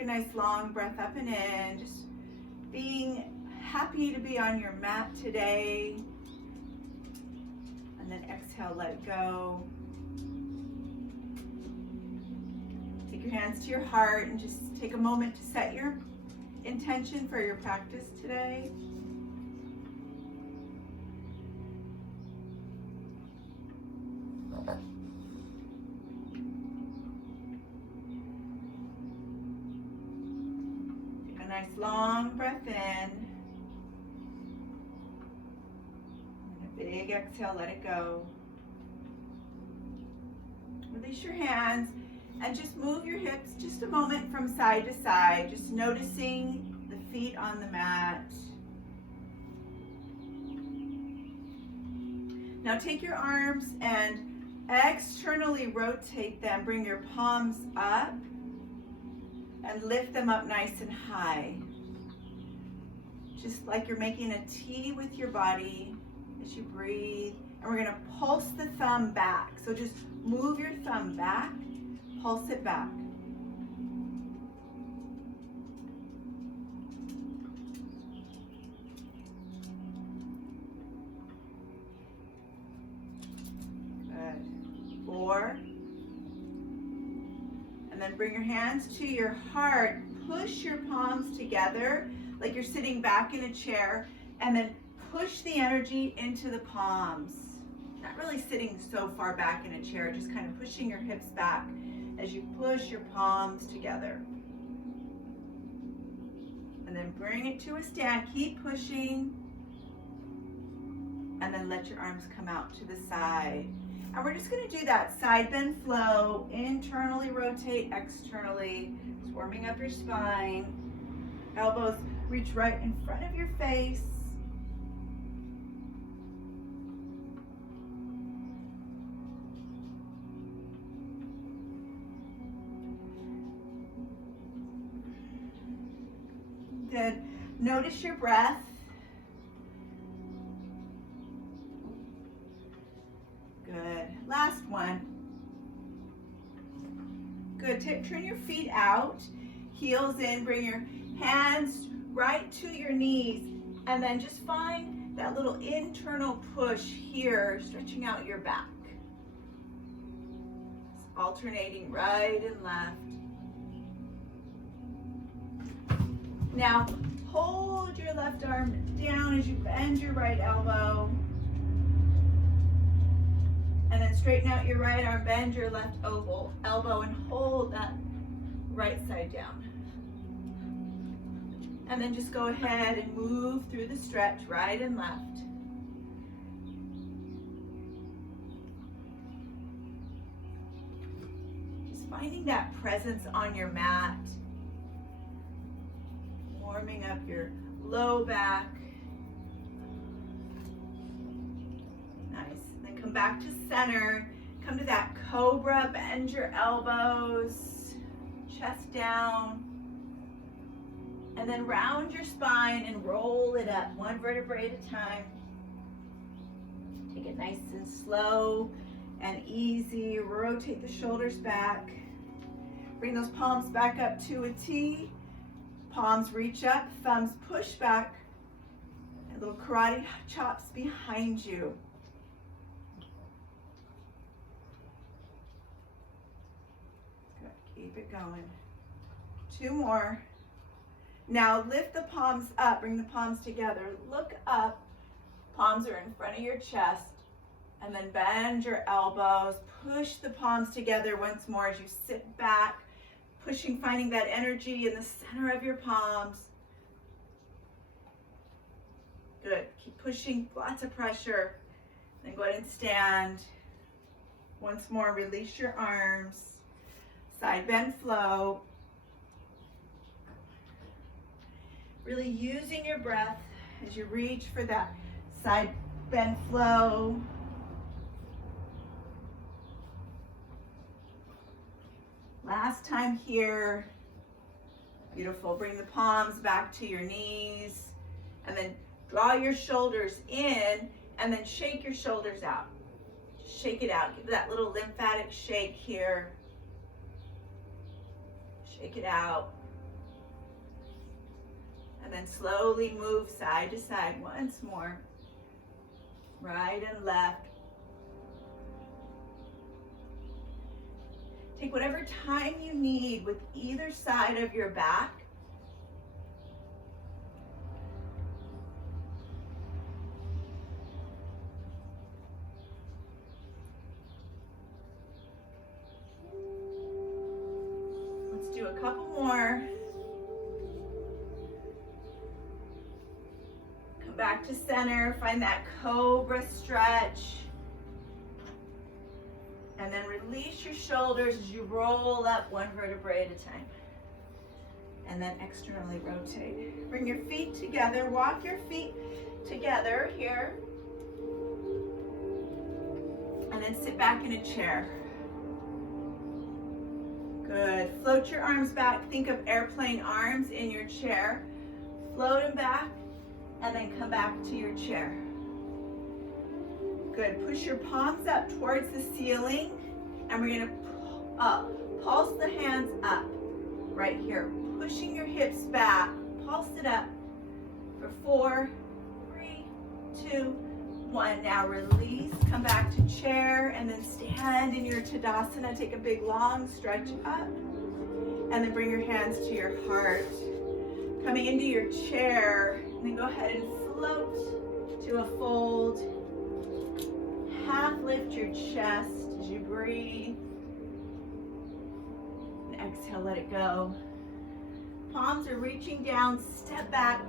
take a nice long breath up and in, just being happy to be on your mat today. And then exhale, let it go. Take your hands to your heart and just take a moment to set your intention for your practice today. Take a nice long breath in. And a big exhale, let it go. Release your hands. And just move your hips just a moment from side to side, just noticing the feet on the mat. Now take your arms and externally rotate them. Bring your palms up and lift them up nice and high. Just like you're making a T with your body as you breathe. And we're gonna pulse the thumb back. So just move your thumb back. Pulse it back. Good. 4. And then bring your hands to your heart. Push your palms together like you're sitting back in a chair, and then push the energy into the palms. Not really sitting so far back in a chair, just kind of pushing your hips back as you push your palms together. And then bring it to a stand, keep pushing, and then let your arms come out to the side. And we're just gonna do that side bend flow, internally rotate, externally, just warming up your spine. Elbows reach right in front of your face. Good. Notice your breath. Good. Last one. Good. Turn your feet out, heels in, bring your hands right to your knees, and then just find that little internal push here, stretching out your back. Just alternating right and left. Now, hold your left arm down as you bend your right elbow. And then straighten out your right arm, bend your left elbow, and hold that right side down. And then just go ahead and move through the stretch, right and left. Just finding that presence on your mat. Warming up your low back. Nice. Then come back to center. Come to that cobra. Bend your elbows. Chest down. And then round your spine and roll it up, one vertebrae at a time. Take it nice and slow and easy. Rotate the shoulders back. Bring those palms back up to a T. Palms reach up, thumbs push back, and little karate chops behind you. Good, keep it going. 2 more. Now lift the palms up, bring the palms together. Look up, palms are in front of your chest, and then bend your elbows. Push the palms together once more as you sit back. Pushing, finding that energy in the center of your palms. Good. Keep pushing, lots of pressure. Then go ahead and stand. Once more, release your arms. Side bend flow. Really using your breath as you reach for that side bend flow. Last time here. Beautiful. Bring the palms back to your knees, and then draw your shoulders in, and then shake your shoulders out. Shake it out. Give that little lymphatic shake here. Shake it out. And then slowly move side to side once more. Right and left. Take whatever time you need with either side of your back. Let's do a couple more. Come back to center, find that cobra stretch. And then release your shoulders as you roll up one vertebrae at a time. And then externally rotate. Bring your feet together, walk your feet together here. And then sit back in a chair. Good. Float your arms back. Think of airplane arms in your chair. Float them back and then come back to your chair. Good. Push your palms up towards the ceiling, and we're going to pulse the hands up right here. Pushing your hips back. Pulse it up for 4, 3, 2, 1. Now release. Come back to chair, and then stand in your Tadasana. Take a big long stretch up, and then bring your hands to your heart. Coming into your chair, and then go ahead and float to a fold. Half lift your chest as you breathe. And exhale, let it go. Palms are reaching down. Step back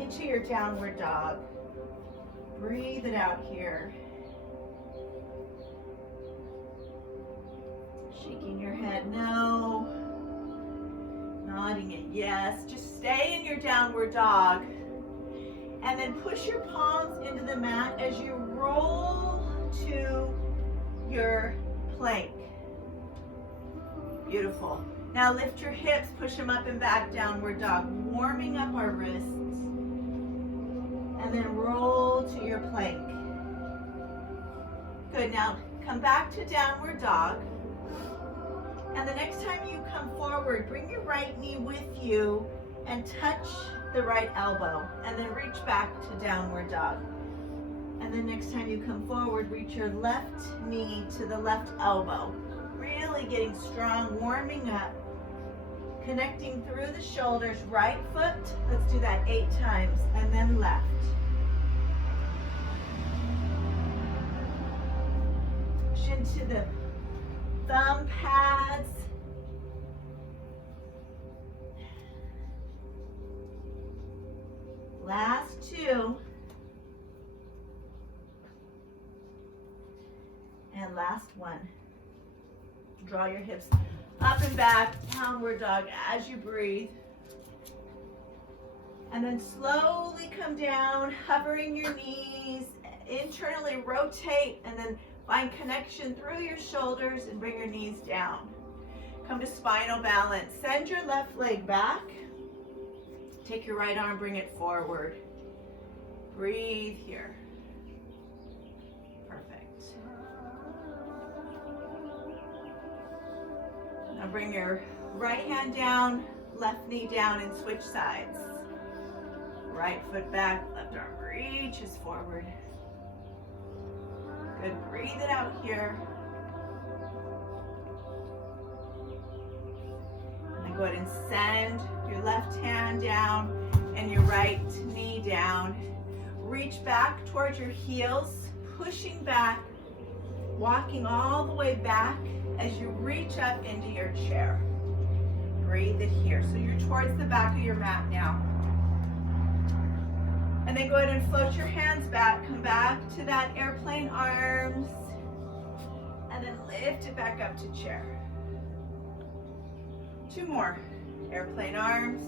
into your downward dog. Breathe it out here. Shaking your head no. Nodding it yes. Just stay in your downward dog. And then push your palms into the mat as you roll to your plank. Beautiful. Now lift your hips, push them up and back, downward dog, warming up our wrists. And then roll to your plank. Good. Now come back to downward dog. And the next time you come forward, bring your right knee with you and touch the right elbow. And then reach back to downward dog. And then next time you come forward, reach your left knee to the left elbow. Really getting strong, warming up. Connecting through the shoulders, right foot. Let's do that 8 times. And then left. Push into the thumb pads. Last 2. And last 1. Draw your hips up and back, downward dog as you breathe. And then slowly come down, hovering your knees, internally rotate, and then find connection through your shoulders and bring your knees down. Come to spinal balance. Send your left leg back. Take your right arm, bring it forward. Breathe here. Perfect. Now bring your right hand down, left knee down, and switch sides. Right foot back, left arm reaches forward. Good. Breathe it out here. And then go ahead and send your left hand down and your right knee down. Reach back towards your heels, pushing back, walking all the way back as you reach up into your chair. Breathe it here. So you're towards the back of your mat now. And then go ahead and float your hands back. Come back to that airplane arms. And then lift it back up to chair. 2 more. Airplane arms.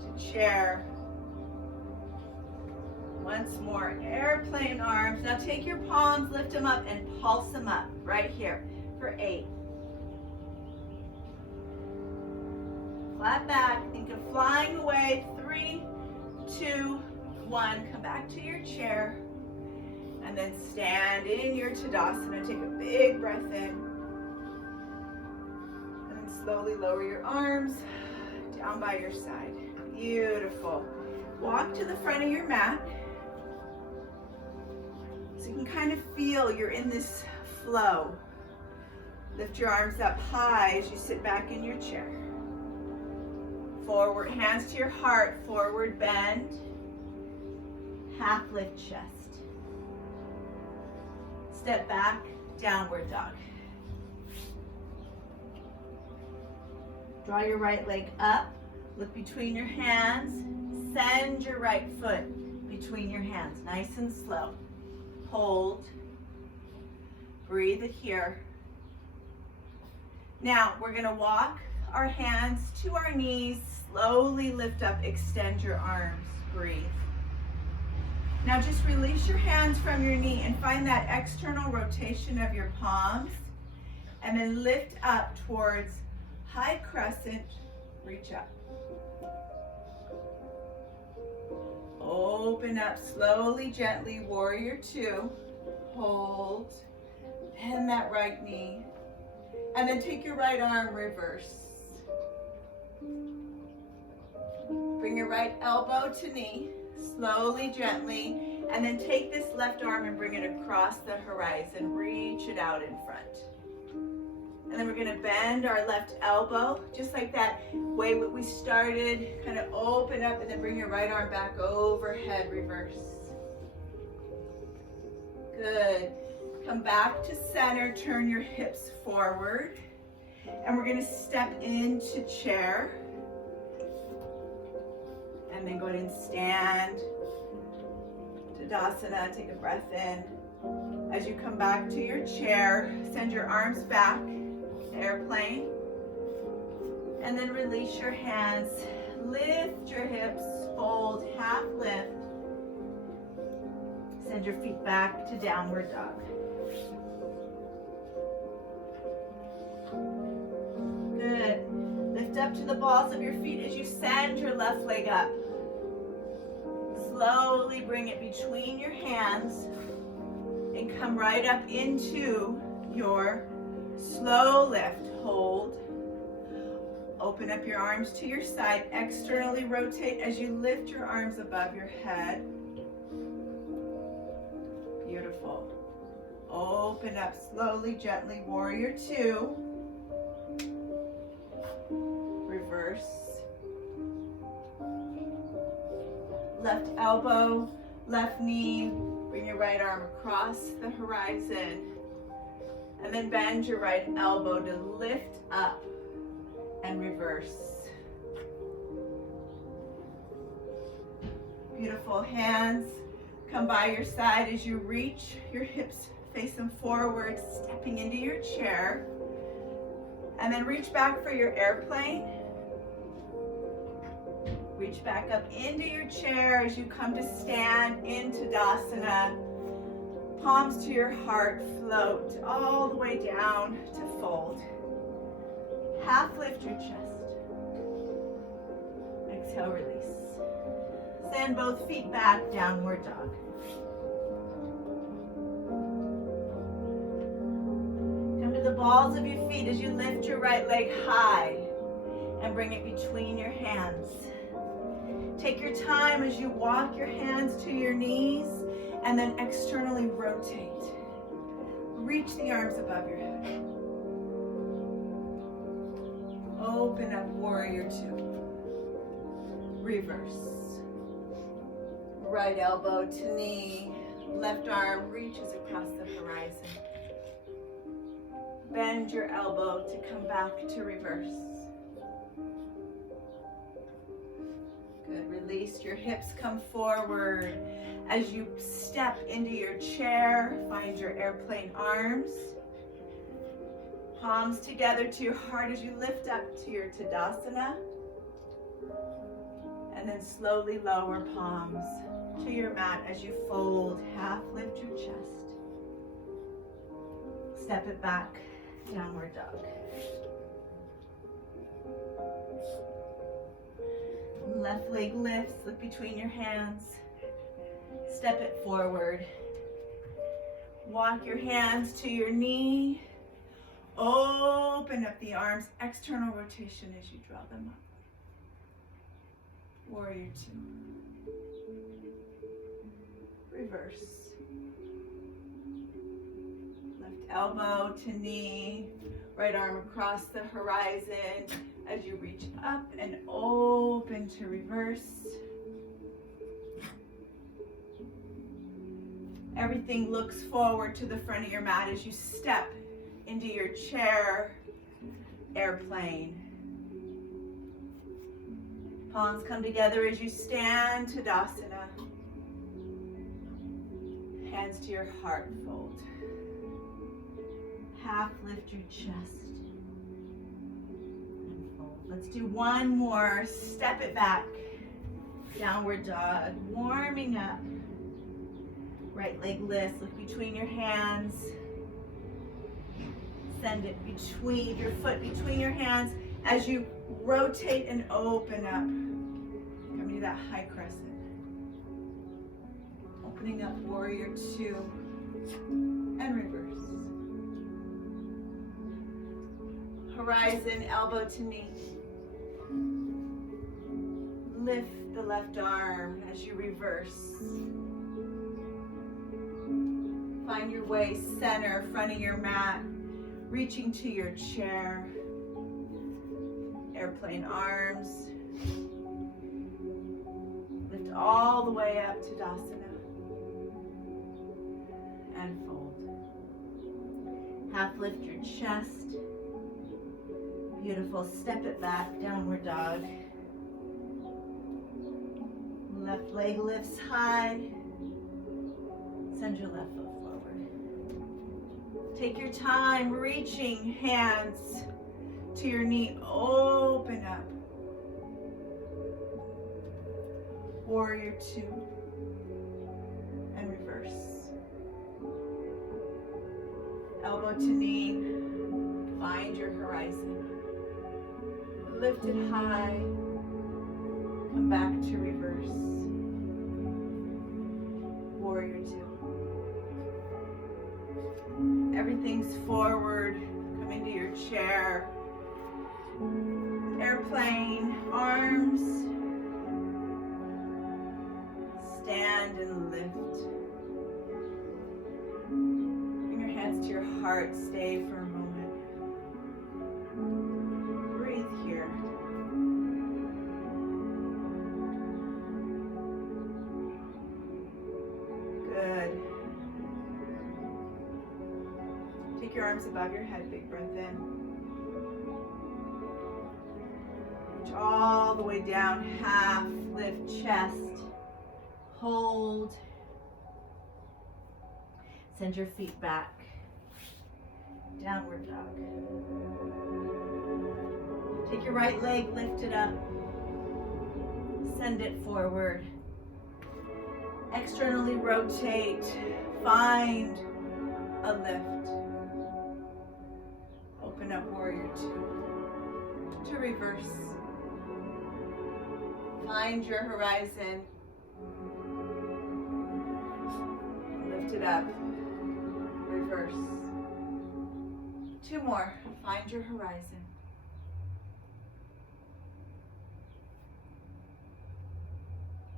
To chair. Once more. Airplane arms. Now take your palms, lift them up, and pulse them up right here for 8. Flat back. Think of flying away. 3, 2, 1. Come back to your chair. And then stand in your Tadasana. Take a big breath in. And then slowly lower your arms down by your side. Beautiful. Walk to the front of your mat. So you can kind of feel you're in this flow. Lift your arms up high as you sit back in your chair. Forward, hands to your heart, forward bend. Half lift chest. Step back, downward dog. Draw your right leg up, look between your hands, send your right foot between your hands, nice and slow. Hold, breathe it here. Now we're gonna walk our hands to our knees, slowly lift up, extend your arms, breathe. Now just release your hands from your knee and find that external rotation of your palms, and then lift up towards high crescent, reach up. Open up slowly, gently, warrior two. Hold, bend that right knee, and then take your right arm, reverse. Bring your right elbow to knee, slowly, gently, and then take this left arm and bring it across the horizon. Reach it out in front. And then we're gonna bend our left elbow, just like that way we started, kind of open up and then bring your right arm back overhead, reverse. Good. Come back to center, turn your hips forward. And we're gonna step into chair. And then go ahead and stand. Tadasana, take a breath in. As you come back to your chair, send your arms back. Airplane, and then release your hands, lift your hips, fold, half lift, send your feet back to downward dog. Good. Lift up to the balls of your feet as you send your left leg up. Slowly bring it between your hands and come right up into your slow lift. Hold. Open up your arms to your side. Externally rotate as you lift your arms above your head. Beautiful. Open up slowly, gently. Warrior two. Reverse. Left elbow, left knee. Bring your right arm across the horizon. And then bend your right elbow to lift up and reverse. Beautiful. Hands come by your side as you reach your hips, face them forward, stepping into your chair. And then reach back for your airplane. Reach back up into your chair as you come to stand into Tadasana. Palms to your heart, float all the way down to fold. Half lift your chest. Exhale, release. Send both feet back, downward dog. Come to the balls of your feet as you lift your right leg high and bring it between your hands. Take your time as you walk your hands to your knees and then externally rotate. Reach the arms above your head. Open up, warrior two. Reverse. Right elbow to knee. Left arm reaches across the horizon. Bend your elbow to come back to reverse. Good. Release your hips, come forward. As you step into your chair, find your airplane arms. Palms together to your heart as you lift up to your Tadasana. And then slowly lower palms to your mat as you fold, half lift your chest. Step it back, downward dog. Left leg lifts, look between your hands. Step it forward. Walk your hands to your knee. Open up the arms, external rotation as you draw them up. Warrior two. Reverse. Left elbow to knee, right arm across the horizon as you reach up and open to reverse. Everything looks forward to the front of your mat as you step into your chair, airplane. Palms come together as you stand, Tadasana. Hands to your heart, fold. Half lift your chest and fold. Let's do one more. Step it back. Downward dog. Warming up. Right leg lifts. Look between your hands. Send it between your foot, between your hands as you rotate and open up. Coming to that high crescent. Opening up warrior two and reverse. Horizon, elbow to knee. Lift the left arm as you reverse. Find your way center, front of your mat, reaching to your chair. Airplane arms. Lift all the way up to Tadasana. And fold. Half lift your chest. Beautiful. Step it back, downward dog. Left leg lifts high. Send your left foot forward. Take your time, reaching hands to your knee. Open up. Warrior two. And reverse. Elbow to knee. Find your horizon. Lift it high. Come back to reverse. Warrior two. Everything's forward. Come into your chair. Airplane, arms. Stand and lift. Bring your hands to your heart. Stay for a moment. Breathe here. Good. Take your arms above your head. Big breath in. Reach all the way down. Half lift chest. Hold. Send your feet back. Downward dog. Take your right leg, lift it up. Send it forward. Externally rotate. Find a lift. Open up warrior two. To reverse. Find your horizon. Lift it up. Reverse. Two more. Find your horizon.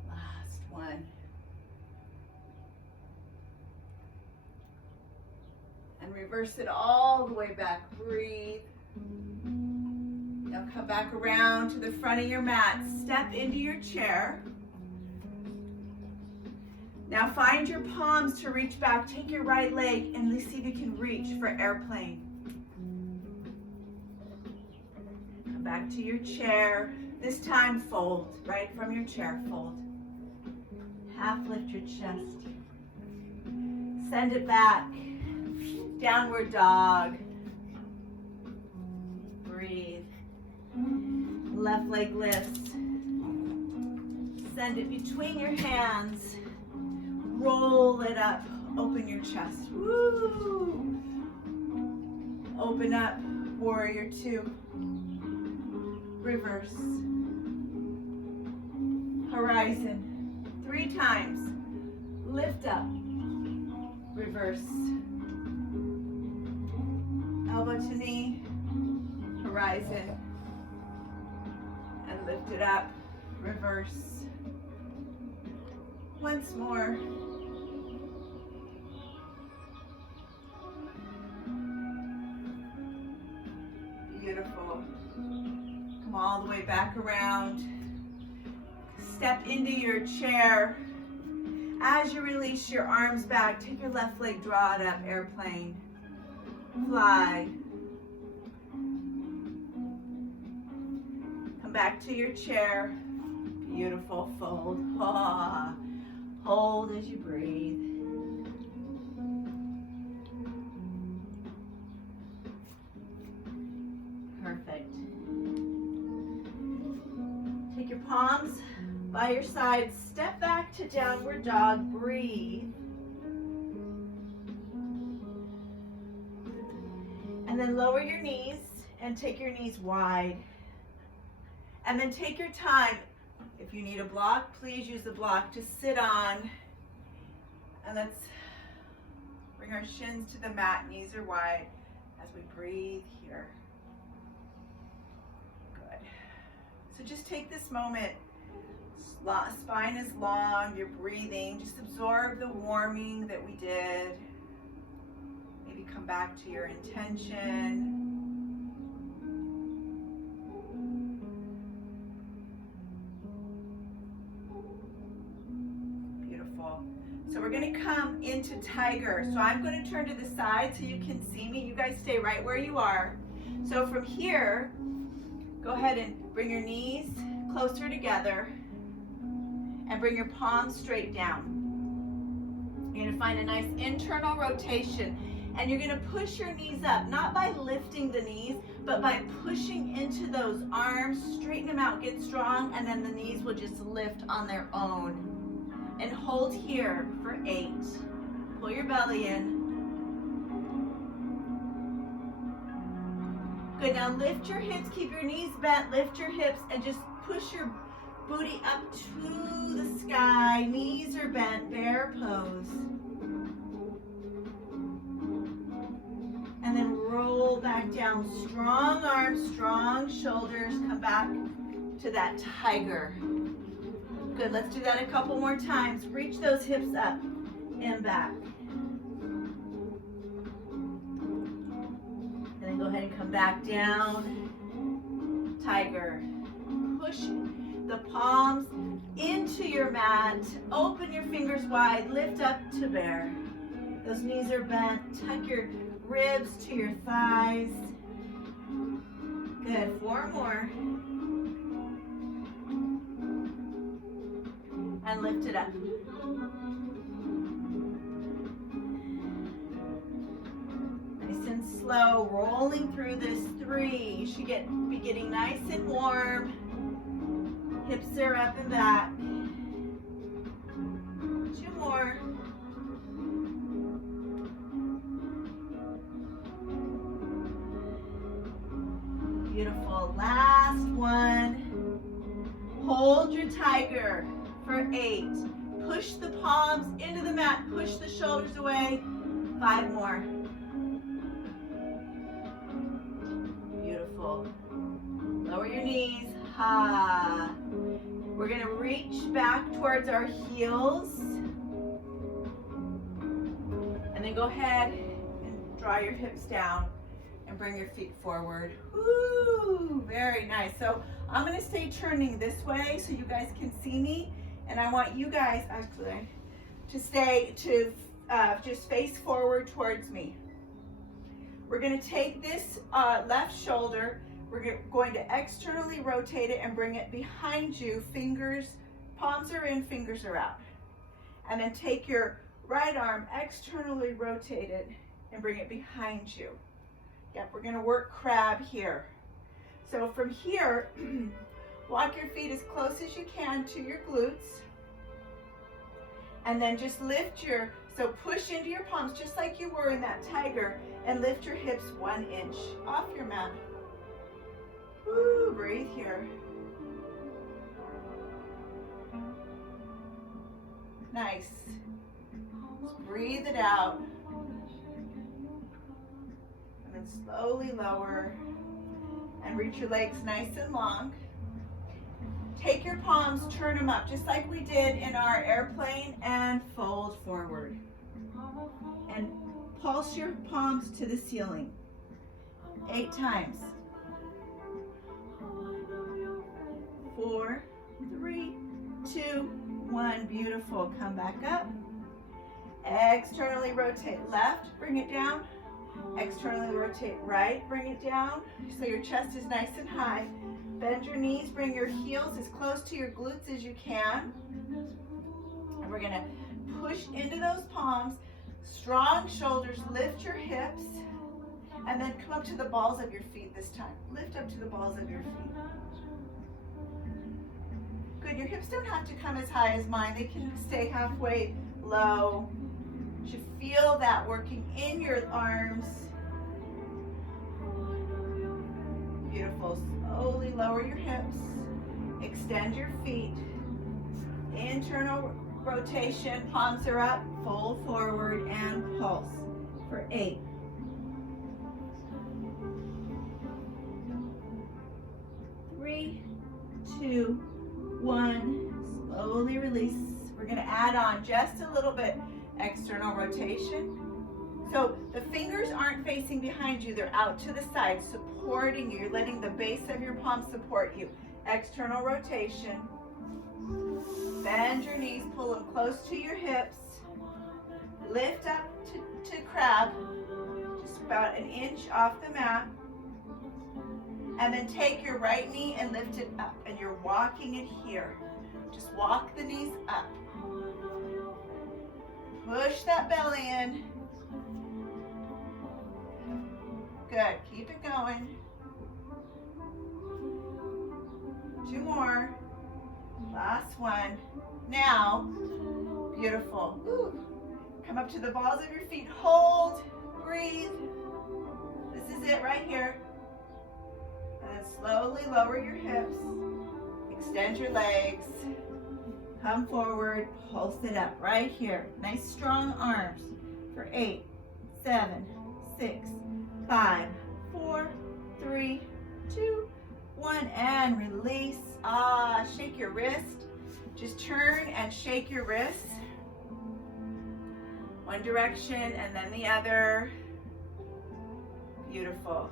Last one. And reverse it all the way back. Breathe. Now come back around to the front of your mat. Step into your chair. Now find your palms to reach back. Take your right leg and see if you can reach for airplane. Come back to your chair. This time fold. Right from your chair, fold. Half lift your chest. Send it back. Downward dog. Breathe. Left leg lifts. Send it between your hands. Roll it up. Open your chest. Woo! Open up. Warrior two. Reverse. Horizon. 3 times. Lift up. Reverse. elbow to knee, horizon, and lift it up, reverse. Once more. Beautiful. Come all the way back around. Step into your chair. As you release your arms back, take your left leg, draw it up, airplane. Fly. Come back to your chair. Beautiful, fold. Ah. Hold as you breathe. Perfect. Take your palms by your sides, step back to downward dog, breathe. And then lower your knees and take your knees wide. And then take your time. If you need a block, please use the block to sit on. And let's bring our shins to the mat, knees are wide as we breathe here. Good. So just take this moment. Spine is long, you're breathing. Just absorb the warming that we did. Maybe come back to your intention. Beautiful. So we're going to come into tiger. So I'm going to turn to the side so you can see me. You guys stay right where you are. So from here, go ahead and bring your knees closer together. And bring your palms straight down. You're going to find a nice internal rotation. And you're going to push your knees up, not by lifting the knees, but by pushing into those arms. Straighten them out, get strong, and then the knees will just lift on their own. And hold here for 8. Pull your belly in. Good, now lift your hips, keep your knees bent, lift your hips, and just push your booty up to the sky. Knees are bent, bear pose. And then roll back down. Strong arms, strong shoulders. Come back to that tiger. Good, let's do that a couple more times. Reach those hips up and back. And then go ahead and come back down. Tiger. Push the palms into your mat. Open your fingers wide. Lift up to bear. Those knees are bent. Tuck your ribs to your thighs. Good. 4 more. And lift it up. Nice and slow. Rolling through this. 3. You should be getting nice and warm. Hips are up and back. 2 more. Beautiful. Last one. Hold your tiger for 8. Push the palms into the mat. Push the shoulders away. 5 more. Beautiful. Lower your knees. Ha. We're going to reach back towards our heels. And then go ahead and draw your hips down and bring your feet forward. Woo! Very nice. So I'm going to stay turning this way so you guys can see me. And I want you guys actually to just face forward towards me. We're going to take this left shoulder. We're going to externally rotate it and bring it behind you. Fingers, palms are in, fingers are out. And then take your right arm, externally rotate it and bring it behind you. Yep, we're going to work crab here. So from here, walk your feet as close as you can to your glutes. And then just lift so push into your palms just like you were in that tiger and lift your hips 1 inch off your mat. Woo, breathe here. Nice. Just breathe it out. And then And slowly lower. And reach your legs nice and long. Take your palms, turn them up, just like we did in our airplane, and fold forward. And pulse your palms to the ceiling. 8 times. 4, 3, 2, 1. Beautiful. Come back up. Externally rotate left, bring it down. Externally rotate right, bring it down. So your chest is nice and high. Bend your knees, bring your heels as close to your glutes as you can. And we're gonna push into those palms. Strong shoulders, lift your hips. And then come up to the balls of your feet this time. Lift up to the balls of your feet. Good, your hips don't have to come as high as mine. They can stay halfway low. You should feel that working in your arms. Beautiful. Slowly lower your hips. Extend your feet. Internal rotation. Palms are up. Fold forward and pulse for 8. 3, 2, 1. Slowly release. We're going to add on just a little bit external rotation. So the fingers aren't facing behind you. They're out to the side, supporting you. You're letting the base of your palm support you. External rotation. Bend your knees. Pull them close to your hips. Lift up to crab. Just about an inch off the mat. And then take your right knee and lift it up. And you're walking it here. Just walk the knees up. Push that belly in. Good. Keep it going. 2 more. Last one. Now, beautiful. Ooh. Come up to the balls of your feet. Hold. Breathe. This is it right here. And then slowly lower your hips. Extend your legs. Come forward. Pulse it up right here. Nice strong arms for 8, 7, 6, 5, 4, 3, 2, 1, and release. Shake your wrist. Just turn and shake your wrist. One direction and then the other. Beautiful.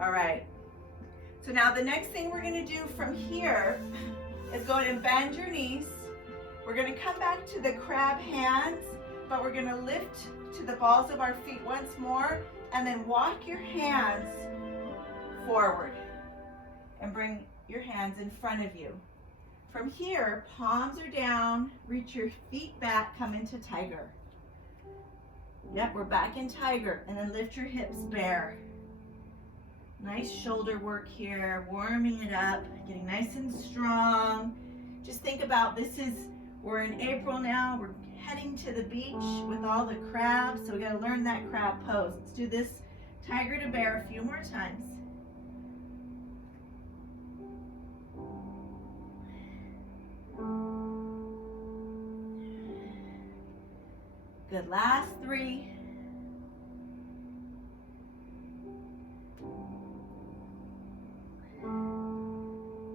All right. So now the next thing we're going to do from here is go ahead and bend your knees. We're going to come back to the crab hands, but we're going to lift to the balls of our feet once more, and then walk your hands forward and bring your hands in front of you. From here, palms are down, reach your feet back, come into tiger. Yep, we're back in tiger, and then lift your hips bare. Nice shoulder work here, warming it up, getting nice and strong. Just think about we're in April now, we're heading to the beach with all the crabs, so we gotta learn that crab pose. Let's do this tiger to bear a few more times. Good, last 3.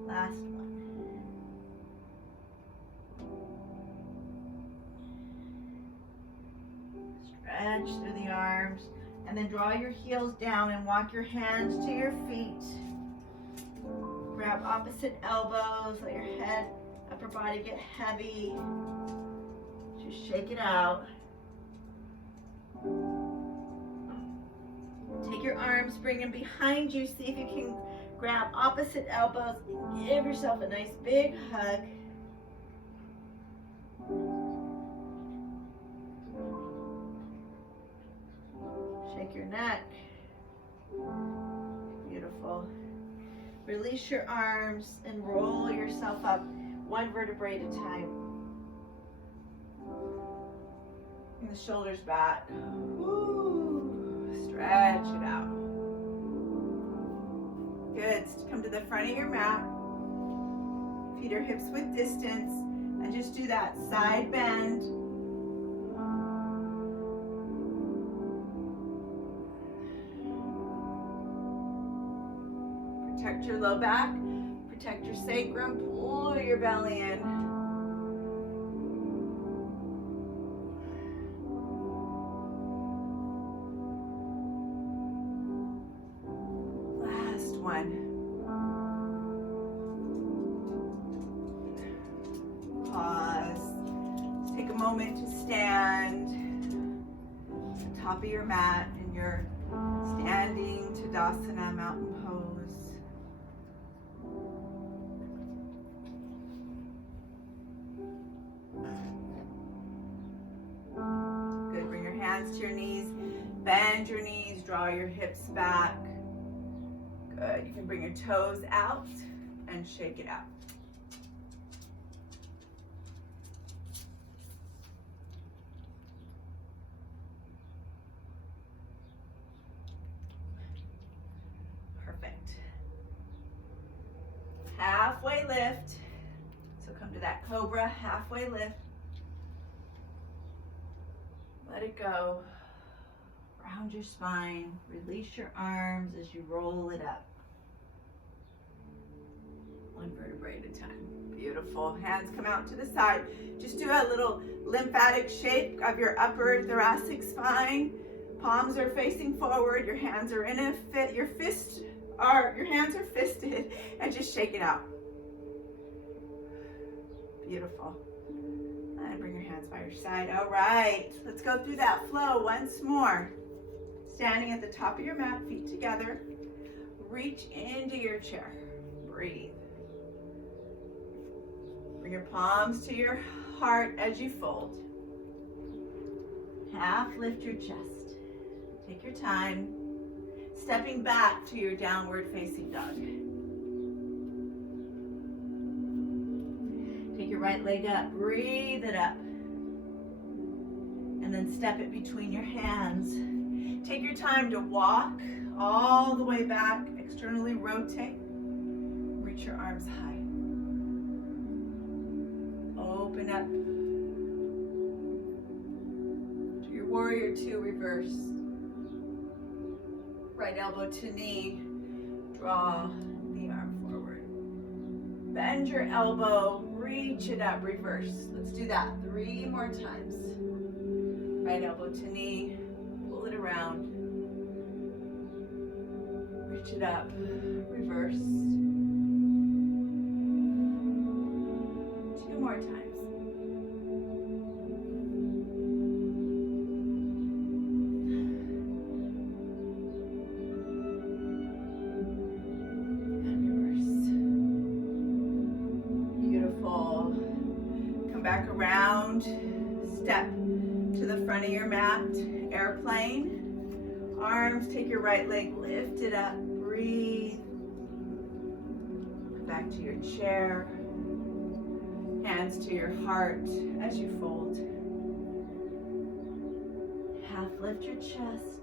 Last one. Stretch through the arms, and then draw your heels down and walk your hands to your feet. Grab opposite elbows, let your head, upper body get heavy. Just shake it out. Take your arms, bring them behind you. See if you can grab opposite elbows. Give yourself a nice big hug. Shake your neck. Beautiful. Release your arms and roll yourself up 1 vertebrae at a time. Bring the shoulders back. Woo. Stretch it out. Good. Come to the front of your mat. Feet or hips width distance. And just do that side bend. 1, Protect your low back. Protect your sacrum. Pull your belly in. Last one. Pause. Take a moment to stand at the top of your mat in your standing Tadasana mountain pose. Good. Bring your hands to your knees. Bend your knees. Draw your hips back. Good. You can bring your toes out and shake it out. Perfect. Halfway lift. So come to that cobra, halfway lift. Let it go. Round your spine. Release your arms as you roll it up. One vertebrae at a time. Beautiful. Hands come out to the side. Just do a little lymphatic shake of your upper thoracic spine. Palms are facing forward. Your hands are in a fit. Your hands are fisted, and just shake it out. Beautiful. And bring your hands by your side. All right. Let's go through that flow once more. Standing at the top of your mat, feet together. Reach into your chair. Breathe. Bring your palms to your heart as you fold. Half lift your chest. Take your time. Stepping back to your downward facing dog. Take your right leg up. Breathe it up. And then step it between your hands. Take your time to walk all the way back. Externally rotate. Reach your arms high. Open up to your warrior two reverse. Right elbow to knee. Draw the arm forward. Bend your elbow. Reach it up. Reverse. Let's do that 3 more times. Right elbow to knee. Pull it around. Reach it up. Reverse. 2 more times. Back around, step to the front of your mat, airplane. Arms, take your right leg, lift it up, breathe. Back to your chair. Hands to your heart as you fold. Half lift your chest.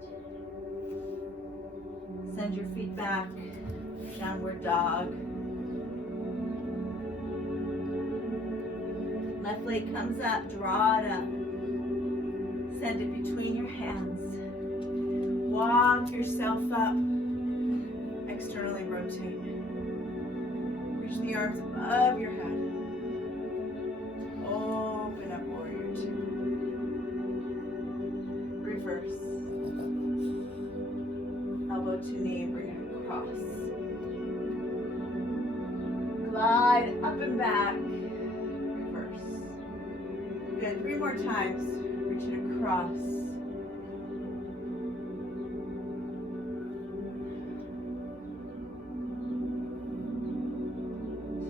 Send your feet back, downward dog. Left leg comes up, draw it up. Send it between your hands. Walk yourself up. Externally rotate. Reach the arms above your head. Open up, warrior two. Reverse. Elbow to knee, bring it across. Glide up and back. Good. 3 more times. Reach it across.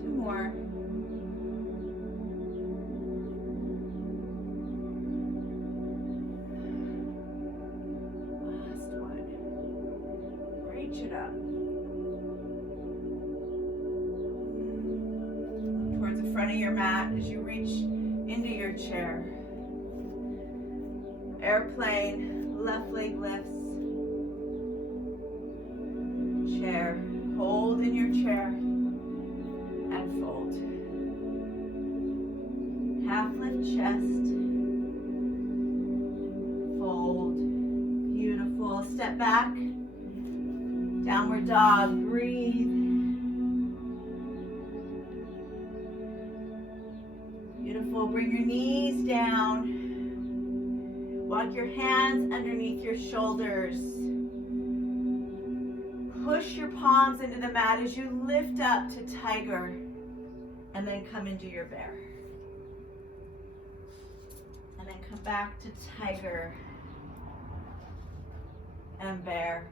2 more. Last one. Reach it up. Towards the front of your mat as you reach into your chair. Airplane, left leg lifts. Chair, hold in your chair and fold. Half lift chest. Fold. Beautiful. Step back. Downward dog. Breathe. Beautiful. Bring your knees down. Walk your hands underneath your shoulders. Push your palms into the mat as you lift up to tiger, and then come into your bear. And then come back to tiger and bear.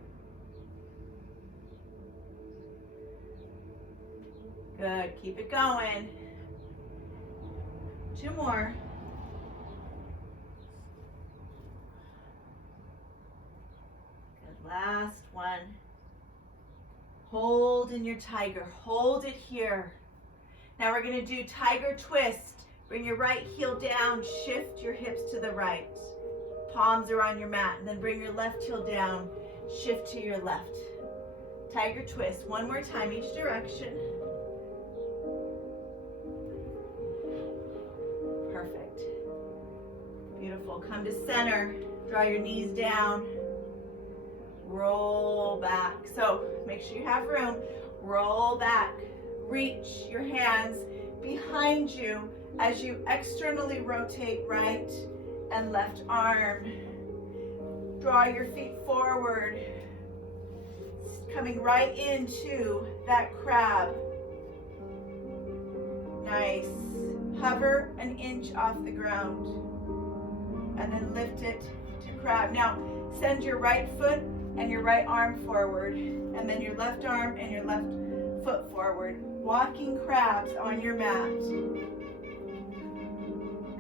Good, keep it going. 2 more. Good, last one. Hold in your tiger, hold it here. Now we're gonna do tiger twist. Bring your right heel down, shift your hips to the right. Palms are on your mat, and then bring your left heel down, shift to your left. Tiger twist, one more time, each direction. Perfect. Beautiful, come to center, draw your knees down, roll back. So make sure you have room, roll back, reach your hands behind you as you externally rotate right and left arm. Draw your feet forward, coming right into that crab. Nice. Hover an inch off the ground and then lift it to crab. Now send your right foot and your right arm forward, and then your left arm and your left foot forward. Walking crabs on your mat.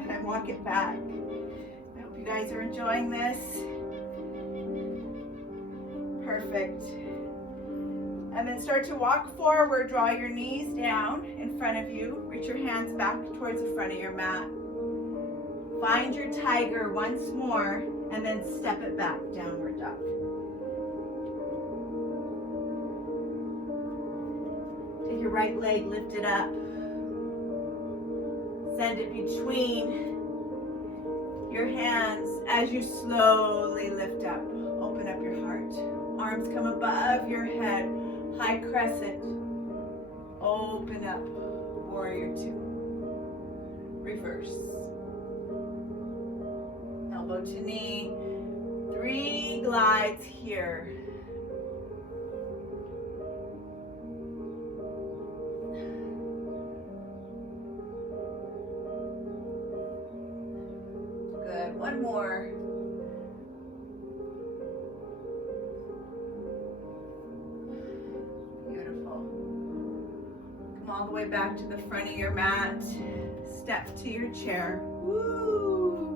And I walk it back. I hope you guys are enjoying this. Perfect. And then start to walk forward. Draw your knees down in front of you. Reach your hands back towards the front of your mat. Find your tiger once more, and then step it back, downward dog. Take your right leg, lift it up. Send it between your hands as you slowly lift up. Open up your heart. Arms come above your head. High crescent. Open up. Warrior 2. Reverse. Elbow to knee. 3 glides here. Good. One more. All the way back to the front of your mat. Step to your chair. Woo!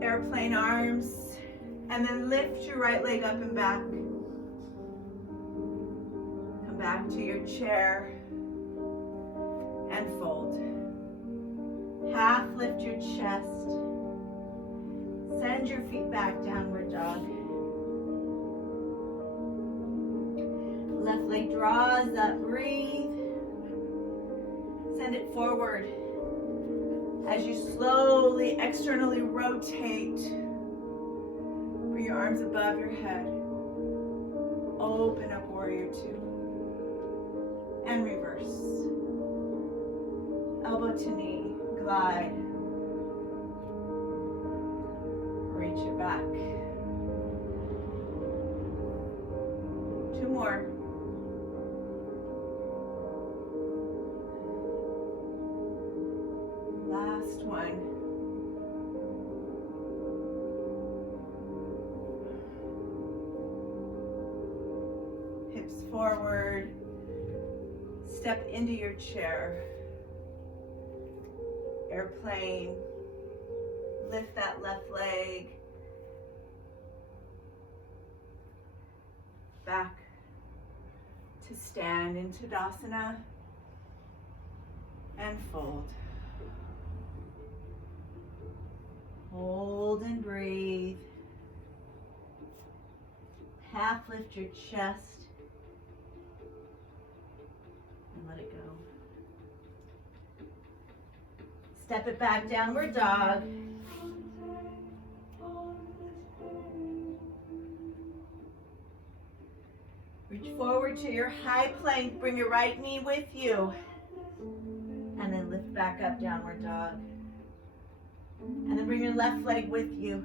Airplane arms. And then lift your right leg up and back. Come back to your chair. And fold. Half lift your chest. Send your feet back, downward dog. Left leg draws up, breathe. Send it forward. As you slowly externally rotate, bring your arms above your head. Open up, warrior 2. And reverse. Elbow to knee, glide. Reach it back. 2 more. Last one. Hips forward. Step into your chair. Airplane. Lift that left leg. Back to stand in Tadasana. And fold. Hold and breathe. Half lift your chest and let it go. Step it back, downward dog. Reach forward to your high plank. Bring your right knee with you. And then back up, downward dog. And then bring your left leg with you.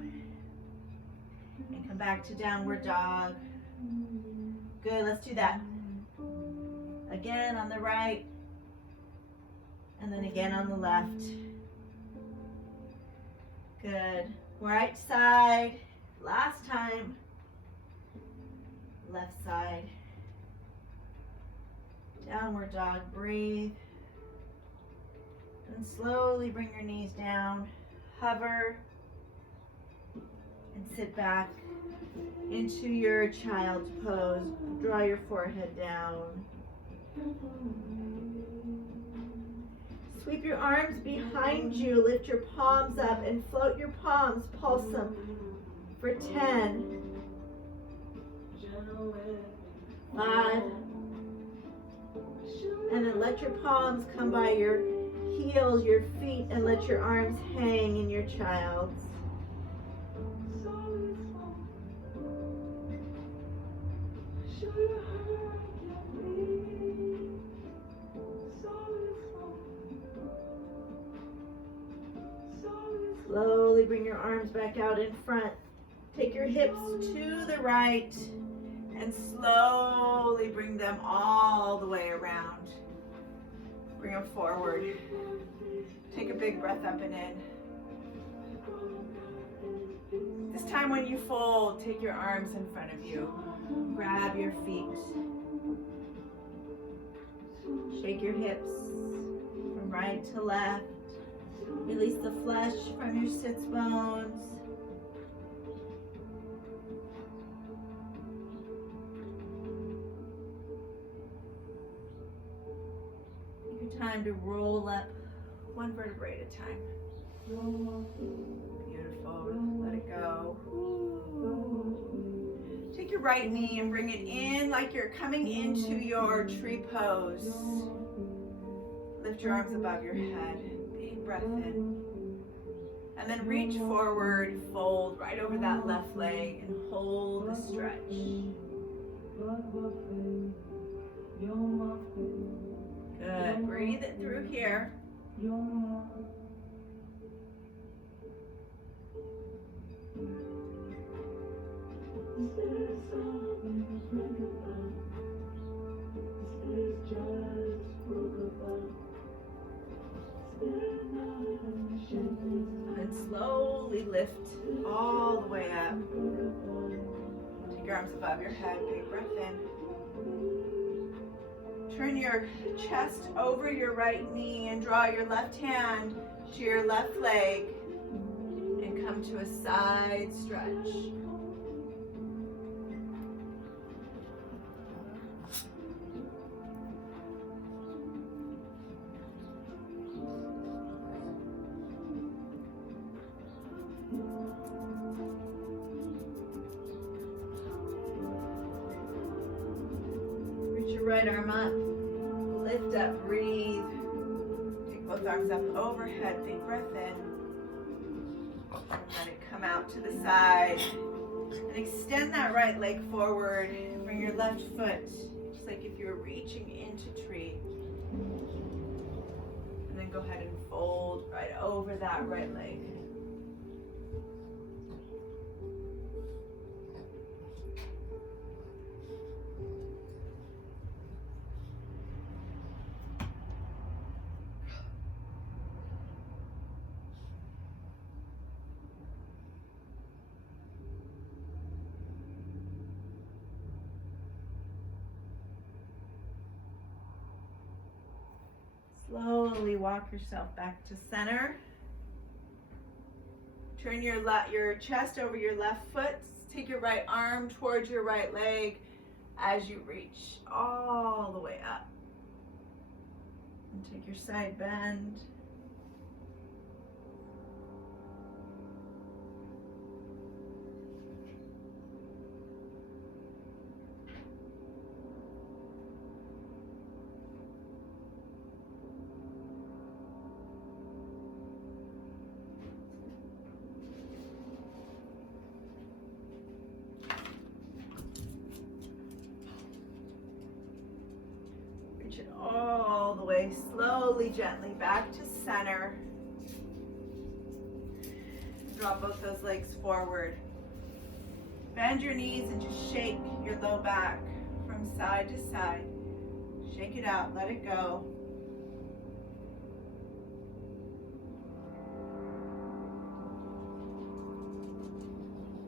And come back to downward dog. Good, let's do that. Again on the right. And then again on the left. Good. Right side. Last time. Left side. Downward dog, breathe. And slowly bring your knees down. Hover. And sit back into your child's pose. Draw your forehead down. Sweep your arms behind you. Lift your palms up and float your palms. Pulse them for 10, 5, and then let your palms come by your heels, your feet, and let your arms hang in your child's. Slowly bring your arms back out in front. Take your hips to the right and slowly bring them all the way around. Bring them forward. Take a big breath up and in. This time when you fold, take your arms in front of you. Grab your feet. Shake your hips from right to left. Release the flesh from your sits bones. Take your time to roll up one vertebrae at a time. Beautiful. Let it go. Take your right knee and bring it in like you're coming into your tree pose. Lift your arms above your head. Big breath in. And then reach forward, fold right over that left leg and hold the stretch. Good. Breathe it through here. And slowly lift all the way up. Take your arms above your head, big breath in. Turn your chest over your right knee and draw your left hand to your left leg and come to a side stretch. Right arm up, lift up, breathe. Take both arms up overhead, big breath in. And let it come out to the side. And extend that right leg forward. Bring your left foot, just like if you were reaching into tree. And then go ahead and fold right over that right leg. Slowly walk yourself back to center. Turn your chest over your left foot. Take your right arm towards your right leg as you reach all the way up. And take your side bend. All the way, slowly, gently back to center. Draw both those legs forward. Bend your knees and just shake your low back from side to side. Shake it out, let it go.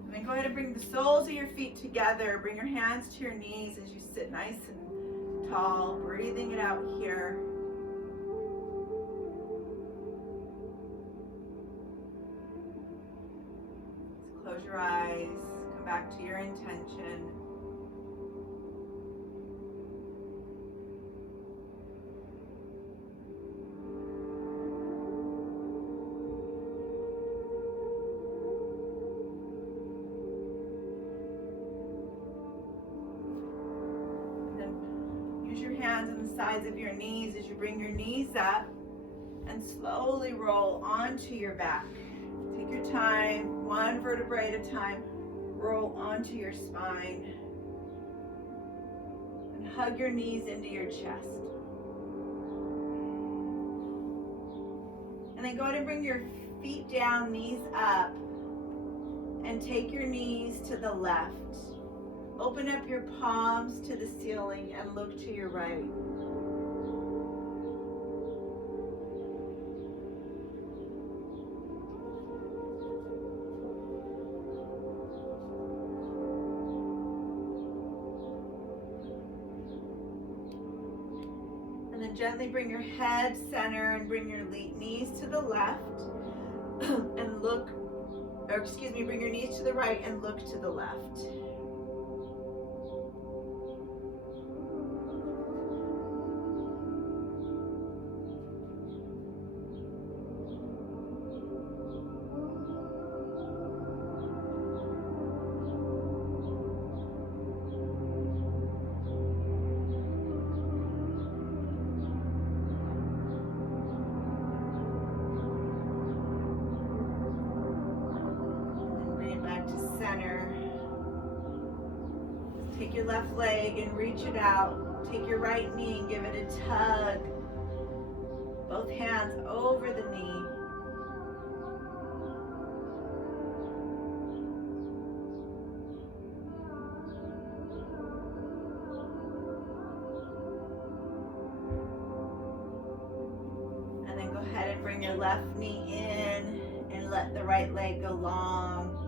And then go ahead and bring the soles of your feet together. Bring your hands to your knees as you sit nice and tall, breathing it out here. Close your eyes, come back to your intention. Hands on the sides of your knees as you bring your knees up and slowly roll onto your back. Take your time, one vertebrae at a time. Roll onto your spine and hug your knees into your chest. And then go ahead and bring your feet down, knees up, and take your knees to the left. Open up your palms to the ceiling and look to your right. And then gently bring your head center and bring your knees to the left and bring your knees to the right and look to the left. Take your left leg and reach it out. Take your right knee and give it a tug. Both hands over the knee. And then go ahead and bring your left knee in and let the right leg go long.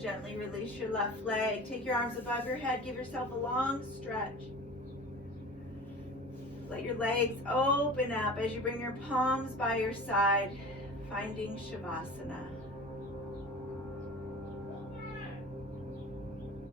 Gently release your left leg. Take your arms above your head. Give yourself a long stretch. Let your legs open up as you bring your palms by your side, finding Shavasana.